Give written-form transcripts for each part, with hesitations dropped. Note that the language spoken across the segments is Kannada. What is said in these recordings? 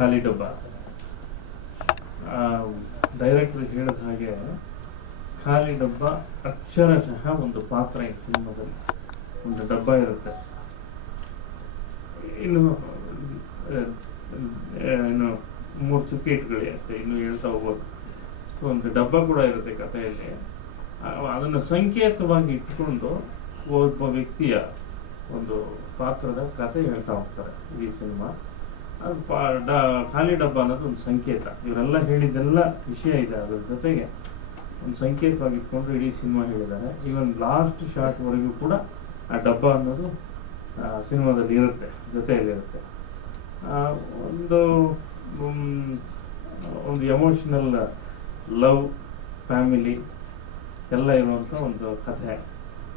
ಖಾಲಿ ಡಬ್ಬ. ಡೈರೆಕ್ಟರ್ ಹೇಳಿದ ಹಾಗೆ ಖಾಲಿ ಡಬ್ಬ ಅಕ್ಷರಶಃ ಒಂದು ಪಾತ್ರ ಈ ಸಿನಿಮಾದಲ್ಲಿ. ಒಂದು ಡಬ್ಬ ಇರುತ್ತೆ, ಇನ್ನು ಇನ್ನು 3 ಚುಕ್ಕಿ ಇಟ್ಕೊಳ್ಳಿ, ಇನ್ನು ಹೇಳ್ತಾ ಹೋಗ್ಬೋದು. ಒಂದು ಡಬ್ಬ ಕೂಡ ಇರುತ್ತೆ ಕಥೆಯಲ್ಲಿ. ಅದನ್ನು ಸಂಕೇತವಾಗಿ ಇಟ್ಕೊಂಡು ಒಬ್ಬ ವ್ಯಕ್ತಿಯ ಒಂದು ಪಾತ್ರದ ಕಥೆ ಹೇಳ್ತಾ ಹೋಗ್ತಾರೆ ಈ ಸಿನಿಮಾ. ಅದು ಖಾಲಿ ಡಬ್ಬ ಅನ್ನೋದು ಒಂದು ಸಂಕೇತ. ಇವರೆಲ್ಲ ಹೇಳಿದ್ದೆಲ್ಲ ವಿಷಯ ಇದೆ, ಅದ್ರ ಜೊತೆಗೆ ಒಂದು ಸಂಕೇತವಾಗಿ ಇಟ್ಕೊಂಡು ಇಡೀ ಸಿನಿಮಾ ಹೇಳಿದ್ದಾರೆ. ಈವನ್ ಲಾಸ್ಟ್ ಶಾರ್ಟ್ವರೆಗೂ ಕೂಡ ಆ ಡಬ್ಬ ಅನ್ನೋದು ಸಿನಿಮಾದಲ್ಲಿ ಇರುತ್ತೆ, ಜೊತೆಯಲ್ಲಿರುತ್ತೆ. ಒಂದು ಎಮೋಷನಲ್ ಲವ್, ಫ್ಯಾಮಿಲಿ ಎಲ್ಲ ಇರುವಂಥ ಒಂದು ಕಥೆ.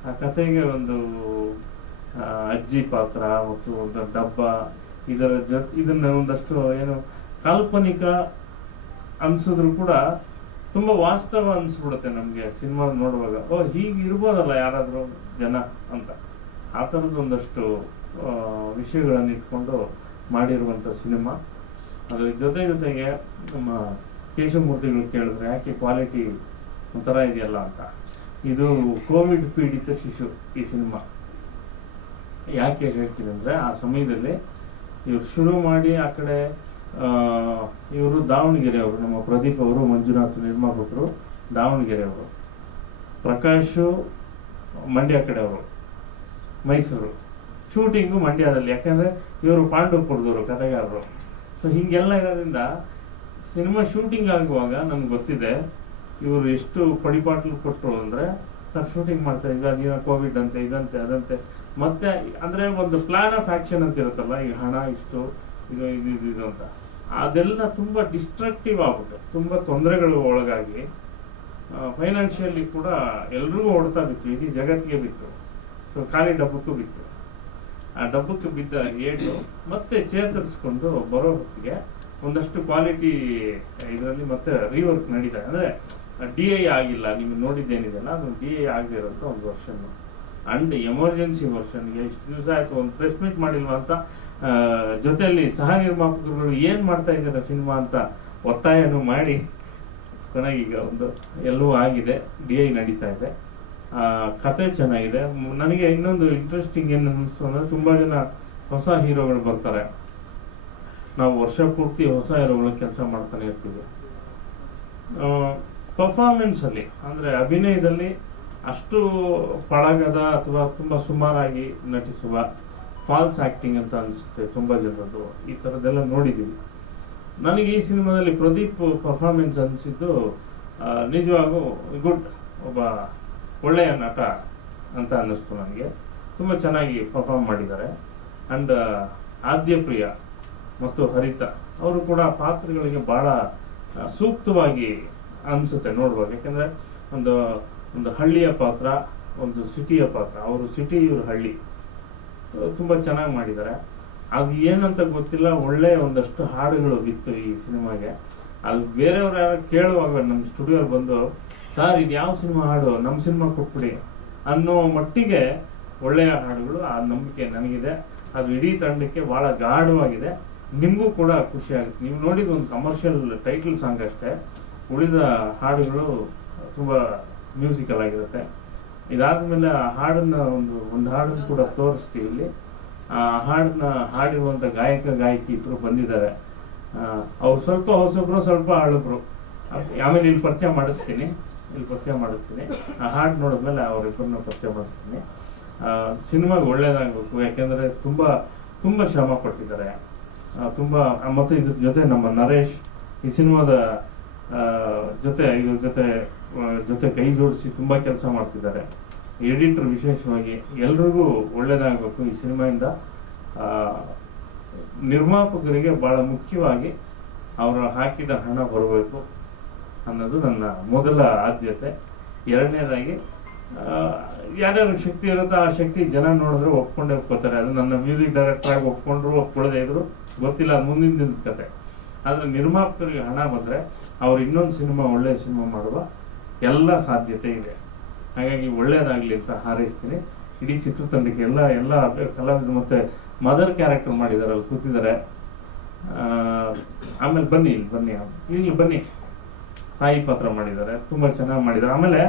ಆ ಕಥೆಗೆ ಒಂದು ಅಜ್ಜಿ ಪಾತ್ರ ಮತ್ತು ಒಂದು ಡಬ್ಬ, ಇದನ್ನ ಒಂದಷ್ಟು ಏನು ಕಾಲ್ಪನಿಕ ಅನ್ಸಿದ್ರು ಕೂಡ ತುಂಬ ವಾಸ್ತವ ಅನ್ಸ್ಬಿಡುತ್ತೆ ನಮಗೆ ಸಿನಿಮಾ ನೋಡುವಾಗ. ಹೀಗೆ ಇರ್ಬೋದಲ್ಲ ಯಾರಾದರೂ ಜನ ಅಂತ. ಆ ಥರದ್ದು ಒಂದಷ್ಟು ವಿಷಯಗಳನ್ನು ಇಟ್ಕೊಂಡು ಮಾಡಿರುವಂಥ ಸಿನಿಮಾ. ಅದ್ರ ಜೊತೆಗೆ ನಮ್ಮ ಕೇಶವಮೂರ್ತಿಗಳು ಕೇಳಿದ್ರೆ ಯಾಕೆ ಕ್ವಾಲಿಟಿ ಒಂಥರ ಇದೆಯಲ್ಲ ಅಂತ. ಇದು ಕೋವಿಡ್ ಪೀಡಿತ ಶಿಶು ಈ ಸಿನಿಮಾ. ಯಾಕೆ ಹೇಳ್ತೀನಿ ಅಂದರೆ, ಆ ಸಮಯದಲ್ಲಿ ಇವ್ರು ಶುರು ಮಾಡಿ ಆ ಕಡೆ ಇವರು ದಾವಣಗೆರೆ ಅವರು, ನಮ್ಮ ಪ್ರದೀಪ್ ಅವರು, ಮಂಜುನಾಥ್ ನಿರ್ಮಾಪಕರು ದಾವಣಗೆರೆ ಅವರು, ಪ್ರಕಾಶು ಮಂಡ್ಯ ಕಡೆ ಅವರು, ಮೈಸೂರು, ಶೂಟಿಂಗು ಮಂಡ್ಯದಲ್ಲಿ. ಯಾಕಂದರೆ ಇವರು ಪಾಂಡವಪುರದವರು, ಕಥೆಗಾರರು. ಸೊ ಹೀಗೆಲ್ಲ ಇರೋದ್ರಿಂದ ಸಿನಿಮಾ ಶೂಟಿಂಗ್ ಆಗುವಾಗ ನಮ್ಗೆ ಗೊತ್ತಿದೆ ಇವರು ಎಷ್ಟು ಪಡಿಪಾಟ್ಲು ಕೊಟ್ಟರು ಅಂದರೆ, ಸರ್ ಶೂಟಿಂಗ್ ಮಾಡ್ತಾ ಇದ್ವಿ, ಅದೇನೋ ಕೋವಿಡ್ ಅಂತೆ, ಇದಂತೆ ಅದಂತೆ. ಮತ್ತೆ ಅಂದರೆ ಒಂದು ಪ್ಲಾನ್ ಆಫ್ ಆ್ಯಕ್ಷನ್ ಅಂತ ಇರುತ್ತಲ್ಲ, ಈಗ ಹಣ ಇಷ್ಟು ಇದು ಅಂತ, ಅದೆಲ್ಲ ತುಂಬ ಡಿಸ್ಟ್ರಕ್ಟಿವ್ ಆಗ್ಬಿಟ್ಟು ತುಂಬ ತೊಂದರೆಗಳು ಒಳಗಾಗಿ ಫೈನಾನ್ಷಿಯಲಿ ಕೂಡ ಎಲ್ರಿಗೂ ಹೊಡ್ತಾ ಬಿತ್ತು, ಇಡೀ ಜಗತ್ತಿಗೆ ಬಿತ್ತು. ಸೊ ಖಾಲಿ ಡಬ್ಬಕ್ಕೂ ಬಿತ್ತು. ಆ ಡಬ್ಬಕ್ಕೆ ಬಿದ್ದ ಏಟು ಮತ್ತೆ ಚೇತರಿಸ್ಕೊಂಡು ಬರೋ ಹೊತ್ತಿಗೆ ಒಂದಷ್ಟು ಕ್ವಾಲಿಟಿ ಇದರಲ್ಲಿ ಮತ್ತೆ ರೀವರ್ಕ್ ನಡೀತಾ ಇದೆ. ಅಂದರೆ DI ಆಗಿಲ್ಲ, ನಿಮ್ಗೆ ನೋಡಿದ್ದೇನಿದೆಯಲ್ಲ, ಅದು DI ಆಗದೆ ಇರೋಂಥ ಒಂದು ವರ್ಷನ್ ಅಂಡ್ ಎಮರ್ಜೆನ್ಸಿ ವರ್ಷನ್ಗೆ ಇಷ್ಟು ದಿವಸ ಆಯ್ತು ಒಂದು ಪ್ರೆಸ್ ಮೀಟ್ ಮಾಡಿಲ್ವಾ ಅಂತ ಜೊತೆಯಲ್ಲಿ ಸಹ ನಿರ್ಮಾಪಕರುಗಳು ಏನು ಮಾಡ್ತಾ ಇದ್ದಾರೆ ಸಿನಿಮಾ ಅಂತ ಒತ್ತಾಯನೂ ಮಾಡಿ ಕೊನೆಗೆ ಈಗ ಒಂದು ಎಲ್ಲವೂ ಆಗಿದೆ, DI ನಡೀತಾ ಇದೆ. ಕತೆ ಚೆನ್ನಾಗಿದೆ. ನನಗೆ ಇನ್ನೊಂದು ಇಂಟ್ರೆಸ್ಟಿಂಗ್ ಏನು ಅನ್ನಿಸ್ತು ಅಂದರೆ, ತುಂಬ ಜನ ಹೊಸ ಹೀರೋಗಳು ಬರ್ತಾರೆ. ನಾವು ವರ್ಷ ಪೂರ್ತಿ ಹೊಸ ಹೀರೋಗಳು ಕೆಲಸ ಮಾಡ್ತಾನೆ ಇರ್ತೀವಿ. ಪರ್ಫಾರ್ಮೆನ್ಸಲ್ಲಿ ಅಂದರೆ ಅಭಿನಯದಲ್ಲಿ ಅಷ್ಟು ಪಳಗದ ಅಥವಾ ತುಂಬ ಸುಮಾರಾಗಿ ನಟಿಸುವ ಫಾಲ್ಸ್ ಆ್ಯಕ್ಟಿಂಗ್ ಅಂತ ಅನಿಸುತ್ತೆ ತುಂಬ ಜನರದ್ದು. ಈ ಥರದ್ದೆಲ್ಲ ನೋಡಿದ್ದೀವಿ. ನನಗೆ ಈ ಸಿನಿಮಾದಲ್ಲಿ ಪ್ರದೀಪ್ ಪರ್ಫಾರ್ಮೆನ್ಸ್ ಅನಿಸಿದ್ದು ನಿಜವಾಗೂ ಗುಡ್, ಒಬ್ಬ ಒಳ್ಳೆಯ ನಟ ಅಂತ ಅನ್ನಿಸ್ತು ನನಗೆ. ತುಂಬ ಚೆನ್ನಾಗಿ ಪರ್ಫಾರ್ಮ್ ಮಾಡಿದ್ದಾರೆ. ಆ್ಯಂಡ್ ಆದ್ಯಪ್ರಿಯ ಮತ್ತು ಹರಿತಾ ಅವರು ಕೂಡ ಪಾತ್ರಗಳಿಗೆ ಭಾಳ ಸೂಕ್ತವಾಗಿ ಅನಿಸುತ್ತೆ ನೋಡುವಾಗ. ಯಾಕೆಂದರೆ ಒಂದು ಹಳ್ಳಿಯ ಪಾತ್ರ, ಒಂದು ಸಿಟಿಯ ಪಾತ್ರ. ಅವರು ಸಿಟಿ, ಇವರು ಹಳ್ಳಿ. ತುಂಬ ಚೆನ್ನಾಗಿ ಮಾಡಿದ್ದಾರೆ. ಅದು ಏನಂತ ಗೊತ್ತಿಲ್ಲ, ಒಳ್ಳೆಯ ಒಂದಷ್ಟು ಹಾಡುಗಳು ಬಿತ್ತು ಈ ಸಿನಿಮಾಗೆ. ಅದು ಬೇರೆಯವ್ರು ಯಾರು ಕೇಳುವಾಗ ನಮ್ಮ ಸ್ಟುಡಿಯೋಲ್ಲಿ ಬಂದು, ಸರ್ ಇದು ಯಾವ ಸಿನಿಮಾ ಹಾಡು, ನಮ್ಮ ಸಿನಿಮಾ ಕೊಟ್ಬಿಡಿ ಅನ್ನೋ ಮಟ್ಟಿಗೆ ಒಳ್ಳೆಯ ಹಾಡುಗಳು. ಆ ನಂಬಿಕೆ ನನಗಿದೆ. ಅದು ಇಡೀ ತಂಡಕ್ಕೆ ಭಾಳ ಗಾಢವಾಗಿದೆ. ನಿಮಗೂ ಕೂಡ ಖುಷಿ ಆಗುತ್ತೆ. ನೀವು ನೋಡಿದ ಒಂದು ಕಮರ್ಷಿಯಲ್ ಟೈಟಲ್ ಸಾಂಗ್ ಅಷ್ಟೇ, ಉಳಿದ ಹಾಡುಗಳು ತುಂಬ ಮ್ಯೂಸಿಕಲ್ ಆಗಿರುತ್ತೆ. ಇದಾದ್ಮೇಲೆ ಆ ಹಾಡನ್ನ ಒಂದು ಹಾಡನ್ನು ಕೂಡ ತೋರಿಸ್ತೀವಿ ಇಲ್ಲಿ. ಆ ಹಾಡನ್ನ ಹಾಡಿರುವಂಥ ಗಾಯಕಿ ಇಬ್ಬರು ಬಂದಿದ್ದಾರೆ. ಅವ್ರು ಸ್ವಲ್ಪ ಹೊಸಬ್ರು, ಸ್ವಲ್ಪ ಹಳಬ್ರು. ಆಮೇಲೆ ಇಲ್ಲಿ ಪರಿಚಯ ಮಾಡಿಸ್ತೀನಿ. ಆ ಹಾಡು ನೋಡಿದ್ಮೇಲೆ ಅವರಿಬ್ಬರನ್ನ ಪರಿಚಯ ಮಾಡಿಸ್ತೀನಿ. ಸಿನಿಮಾಗೆ ಒಳ್ಳೇದಾಗಬೇಕು, ಯಾಕೆಂದರೆ ತುಂಬ ತುಂಬ ಶ್ರಮ ಪಟ್ಟಿದ್ದಾರೆ. ತುಂಬ. ಮತ್ತು ಇದ್ರ ಜೊತೆ ನಮ್ಮ ನರೇಶ್ ಈ ಸಿನಿಮಾದ ಜೊತೆ ಕೈ ಜೋಡಿಸಿ ತುಂಬ ಕೆಲಸ ಮಾಡ್ತಿದ್ದಾರೆ. ಎಡಿಟರ್ ವಿಶೇಷವಾಗಿ. ಎಲ್ರಿಗೂ ಒಳ್ಳೇದಾಗಬೇಕು ಈ ಸಿನಿಮಾಯಿಂದ. ನಿರ್ಮಾಪಕರಿಗೆ ಭಾಳ ಮುಖ್ಯವಾಗಿ ಅವರು ಹಾಕಿದ ಹಣ ಬರಬೇಕು ಅನ್ನೋದು ನನ್ನ ಮೊದಲ ಆದ್ಯತೆ. ಎರಡನೇದಾಗಿ ಯಾರ್ಯಾರು ಶಕ್ತಿ ಇರುತ್ತೋ ಆ ಶಕ್ತಿ ಜನ ನೋಡಿದ್ರೆ ಒಪ್ಕೊಂಡೇ ಒಪ್ಕೋತಾರೆ. ಅದು ನನ್ನ ಮ್ಯೂಸಿಕ್ ಡೈರೆಕ್ಟರ್ ಆಗಿ ಒಪ್ಕೊಂಡ್ರು ಒಪ್ಕೊಳ್ಳದೆ ಇದ್ರು ಗೊತ್ತಿಲ್ಲ, ಅದು ಮುಂದಿನ ದಿನದ ಕತೆ. ಆದರೆ ನಿರ್ಮಾಪಕರಿಗೆ ಹಣ ಬಂದರೆ ಅವ್ರು ಇನ್ನೊಂದು ಸಿನಿಮಾ, ಒಳ್ಳೆಯ ಸಿನಿಮಾ ಮಾಡುವ ಎಲ್ಲ ಸಾಧ್ಯತೆ ಇದೆ. ಹಾಗಾಗಿ ಒಳ್ಳೆಯದಾಗಲಿ ಅಂತ ಹಾರೈಸ್ತೀನಿ ಇಡೀ ಚಿತ್ರತಂಡಕ್ಕೆ. ಎಲ್ಲ ಕಲಾವಿದರು ಮತ್ತು ಮದರ್ ಕ್ಯಾರೆಕ್ಟರ್ ಮಾಡಿದ್ದಾರೆ, ಅಲ್ಲಿ ಕೂತಿದ್ದಾರೆ. ಆಮೇಲೆ ಬನ್ನಿ ಇಲ್ಲಿ ಬನ್ನಿ ತಾಯಿ ಪಾತ್ರ ಮಾಡಿದ್ದಾರೆ, ತುಂಬಾ ಚೆನ್ನಾಗಿ ಮಾಡಿದ್ದಾರೆ. ಆಮೇಲೆ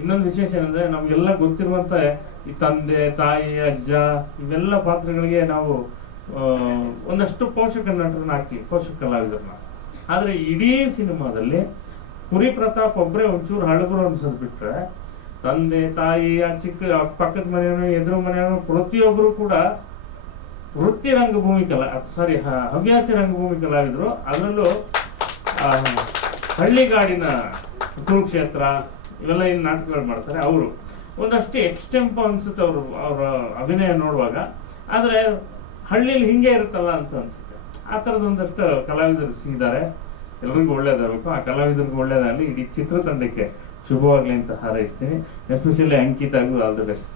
ಇನ್ನೊಂದು ವಿಶೇಷ ಏನಂದ್ರೆ ನಮ್ಗೆಲ್ಲ ಗೊತ್ತಿರುವಂತ ಈ ತಂದೆ ತಾಯಿ ಅಜ್ಜ ಇವೆಲ್ಲ ಪಾತ್ರಗಳಿಗೆ ನಾವು ಒಂದಷ್ಟು ಪೋಷಕ ನಟರನ್ನ ಹಾಕಿ ಪೋಷಕ ಕಲಾವಿದರನ್ನ. ಆದ್ರೆ ಇಡೀ ಸಿನಿಮಾದಲ್ಲಿ ಕುರಿ ಪ್ರತಾಪ್ ಒಬ್ರೆ ಒಂಚೂರು ಹಳಬರು ಅನ್ಸದ್ ಬಿಟ್ರೆ ತಂದೆ ತಾಯಿ ಆ ಚಿಕ್ಕ ಪಕ್ಕದ ಮನೆಯವನು ಎದುರು ಮನೆಯವನು ಪ್ರತಿಯೊಬ್ರು ಕೂಡ ವೃತ್ತಿ ರಂಗಭೂಮಿ ಹವ್ಯಾಸಿ ರಂಗಭೂಮಿ ಕಲಾವಿದರು. ಅದರಲ್ಲೂ ಹಳ್ಳಿಗಾಡಿನ ಕುರುಕ್ಷೇತ್ರ ಇವೆಲ್ಲ ಏನ್ ನಾಟಕಗಳು ಮಾಡ್ತಾರೆ ಅವರು ಒಂದಷ್ಟು ಎಕ್ಸ್ಟೆಂಪೋ ಅನ್ಸುತ್ತೆ ಅವರ ಅಭಿನಯ ನೋಡುವಾಗ. ಆದ್ರೆ ಹಳ್ಳಿಲಿ ಹಿಂಗೆ ಇರುತ್ತಲ್ಲ ಅಂತ ಅನ್ಸುತ್ತೆ. ಆ ತರದ ಒಂದಷ್ಟು ಕಲಾವಿದರು ಸಿಗಿದ್ದಾರೆ. ಎಲ್ರಿಗೂ ಒಳ್ಳೇದಾಗಬೇಕು, ಆ ಕಲಾವಿದರಿಗೂ ಒಳ್ಳೇದಾಗಲಿ, ಇಡೀ ಚಿತ್ರತಂಡಕ್ಕೆ ಶುಭವಾಗ್ಲಿ ಅಂತ ಹಾರೈಸ್ತೀನಿ. ಎಸ್ಪೆಷಲಿ ಅಂಕಿತಾಗೂ ಆಲ್ ದ ಬೆಸ್ಟ್.